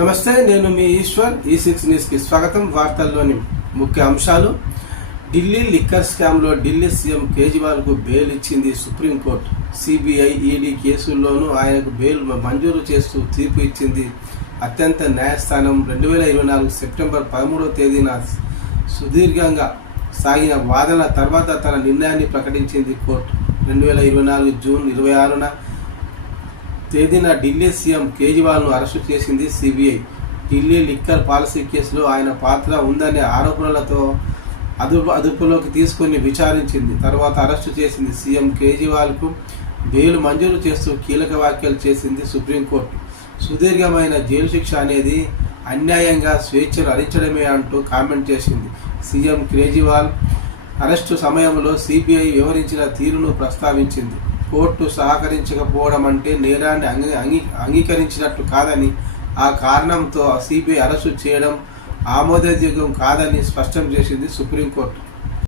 నమస్తే, నేను మీ ఈశ్వర్. ఈ6 న్యూస్కి స్వాగతం. వార్తల్లోని ముఖ్య అంశాలు. ఢిల్లీ లిక్కర్ స్కామ్లో ఢిల్లీ సీఎం కేజ్రీవాల్కు బెయిల్ ఇచ్చింది సుప్రీంకోర్టు. సిబిఐ, ఈడీ కేసుల్లోనూ ఆయనకు బెయిల్ మంజూరు చేస్తూ తీర్పు ఇచ్చింది అత్యంత న్యాయస్థానం. 2024 సెప్టెంబర్ 13వ తేదీన సుదీర్ఘంగా సాగిన వాదనల తర్వాత తన నిర్ణయాన్ని ప్రకటించింది కోర్టు. 2024 జూన్ 26న తేదీన ఢిల్లీ సీఎం కేజ్రీవాల్ను అరెస్టు చేసింది సిబిఐ. ఢిల్లీ లిక్కర్ పాలసీ కేసులో ఆయన పాత్ర ఉందనే ఆరోపణలతో అదుపులోకి తీసుకుని విచారించింది. తర్వాత అరెస్టు చేసింది. సీఎం కేజ్రీవాల్కు బెయిల్ మంజూరు చేస్తూ కీలక వ్యాఖ్యలు చేసింది సుప్రీంకోర్టు. సుదీర్ఘమైన జైలు శిక్ష అనేది అన్యాయంగా స్వేచ్ఛను హరించడమే అంటూ కామెంట్ చేసింది. సీఎం కేజ్రీవాల్ అరెస్టు సమయంలో సిబిఐ వివరించిన తీరును ప్రస్తావించింది. కోర్టు సహకరించకపోవడం అంటే నేరాన్ని అంగీకరించినట్లు కాదని, ఆ కారణంతో సిబిఐ అరెస్టు చేయడం ఆమోదయోగ్యం కాదని స్పష్టం చేసింది సుప్రీంకోర్టు.